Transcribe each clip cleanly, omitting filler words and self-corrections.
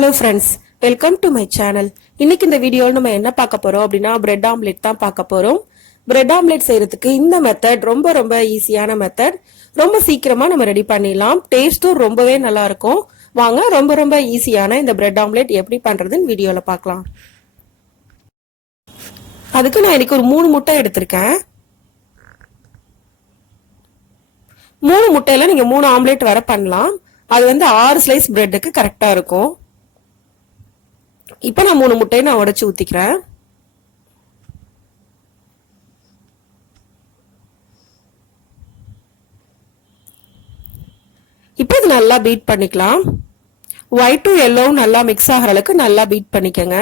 Hello friends, welcome to my channel. இன்னைக்கு இந்த வீடியோல நம்ம என்ன பார்க்க போறோம் அப்படினா bread omelet தான் பார்க்க போறோம். bread omelet செய்யிறதுக்கு இந்த மெத்தட் ரொம்ப ஈஸியான மெத்தட். ரொம்ப சீக்கிரமா நம்ம ரெடி பண்ணிடலாம். டேஸ்டும் ரொம்பவே நல்லா இருக்கும். வாங்க ரொம்ப ஈஸியான இந்த bread omelet எப்படி பண்றதுன்னு வீடியோல பார்க்கலாம். அதுக்கு நான் இன்னைக்கு ஒரு 3 முட்டை எடுத்துர்க்கேன். 3 முட்டையில நீங்க 3 ஆம்லெட் வர பண்ணலாம். அது வந்து 6 ஸ்லைஸ் பிரெட்க்கு கரெக்ட்டா இருக்கும். இப்போ நான் 3 முட்டையை நான் உடைச்சு ஊத்திக்கிறேன். இப்போ இது நல்லா பீட் பண்ணிக்கலாம். ஒயிட் டு yellow நல்லா mix ஆகற அளவுக்கு நல்லா பீட் பண்ணிக்கங்க.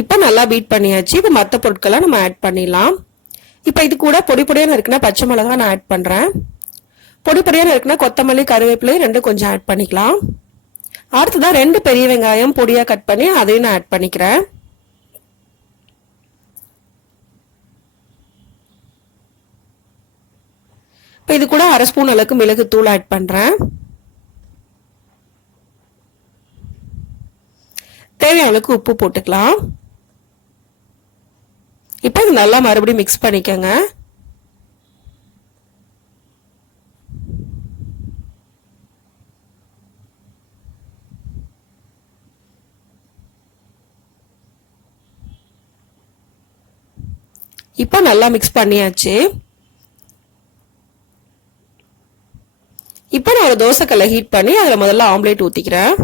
இப்போ நல்லா பீட் பண்ணியாச்சு. இப்போ மத்த பொருட்களை நம்ம ஆட் பண்ணிடலாம். இப்போ இது கூட பொடியா நறுக்குன பச்சை மிளகாய் நான் ஆட் பண்றேன். பொடியா நறுக்குன கொத்தமல்லி கறிவேப்பிலை ரெண்டும் கொஞ்சம் ஆட் பண்ணிக்கலாம். அடுத்ததா 2 பெரிய வெங்காயம் பொடியா கட் பண்ணி அதையும் நான் ஆட் பண்ணிக்கிறேன். இப்போ இது கூட 1/2 ஸ்பூன் அளவுக்கு மிளகு தூள் ஆட் பண்றேன். தேவையான அளவுக்கு உப்பு போட்டுக்கலாம். இப்போ இது நல்லா மறுபடியும் மிக்ஸ் பண்ணிக்கங்க. இப்போ நல்லா மிக்ஸ் பண்ணியாச்சு. இப்போ நான் ஒரு தோசைக்கல்லை ஹீட் பண்ணி அதுல முதல்ல ஆம்லெட் ஊத்திக்கிறேன்.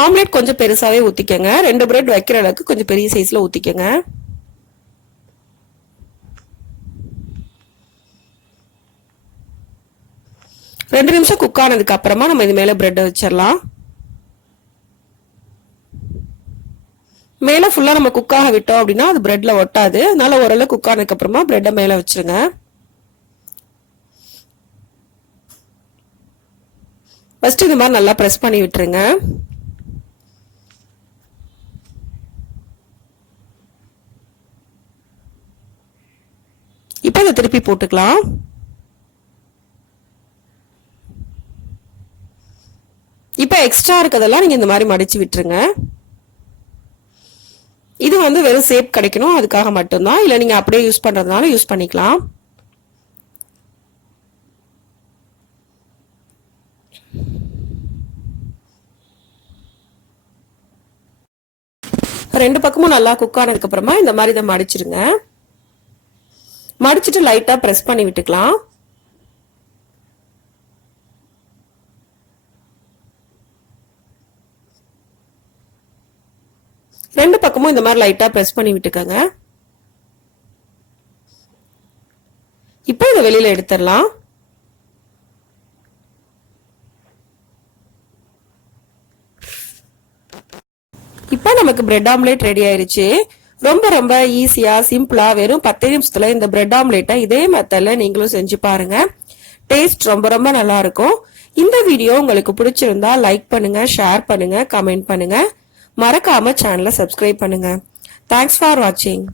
ஆம்லெட் கொஞ்சம் பெருசாவே ஊத்திக்கங்க. 2 பிரெட் வைக்கிற அளவுக்கு கொஞ்சம் பெரிய சைஸ்ல ஊத்திக்கங்க. ரெண்டு நிமிஷம் குக் ஆனதுக்கு அப்புறமா நம்ம இது மேல பிரெட் வச்சிரலாம். மேல ஃபுல்லா நம்ம குக் ஆக விட்டோம் அப்படின்னா அது பிரெட்ல ஒட்டாது. அதனால ஓரளவு குக் ஆனதுக்கு அப்புறமா பிரெட்டை மேல வச்சிருங்க. ஃபர்ஸ்ட் இந்த மாதிரி நல்லா பிரஸ் பண்ணி விட்டுருங்க. இப்போ இதை திருப்பி போட்டுக்கலாம். இப்போ எக்ஸ்ட்ரா இருக்கதெல்லாம் நீங்க இந்த மாதிரி மடிச்சு விட்டுருங்க. இது வந்து வெறும் ஷேப் கிடைக்கணும் அதுக்காக மட்டும்தான். இல்ல நீங்க அப்படியே யூஸ் பண்றதுனால யூஸ் பண்ணிக்கலாம். ரெண்டு பக்கமும் நல்லா குக் ஆனதுக்கு அப்புறமா இந்த மாதிரி இதை மடிச்சிருங்க. மடிச்சிட்டு லைட்டா பிரஸ் பண்ணி விட்டுக்கலாம். ரெண்டு பக்கமும் இந்த மாதிரி லைட்டா பிரஸ் பண்ணி விட்டுக்கங்க. இப்போ இதை வெளியில எடுத்துடலாம். இப்போ நமக்கு பிரெட் ஆம்லெட் ரெடி ஆயிருச்சு. ரொம்ப ஈஸியா சிம்பிளா வெறும் 10 நிமிஷத்துல இந்த பிரெட் ஆம்லெட்டை இதே மெத்தட்ல நீங்களும் செஞ்சு பாருங்க. டேஸ்ட் ரொம்ப நல்லா இருக்கும். இந்த வீடியோ உங்களுக்கு பிடிச்சிருந்தா லைக் பண்ணுங்க, ஷேர் பண்ணுங்க, கமெண்ட் பண்ணுங்க. மறக்காம சேனலை சப்ஸ்கிரைப் பண்ணுங்க. தேங்க்ஸ் ஃபார் வாட்சிங்.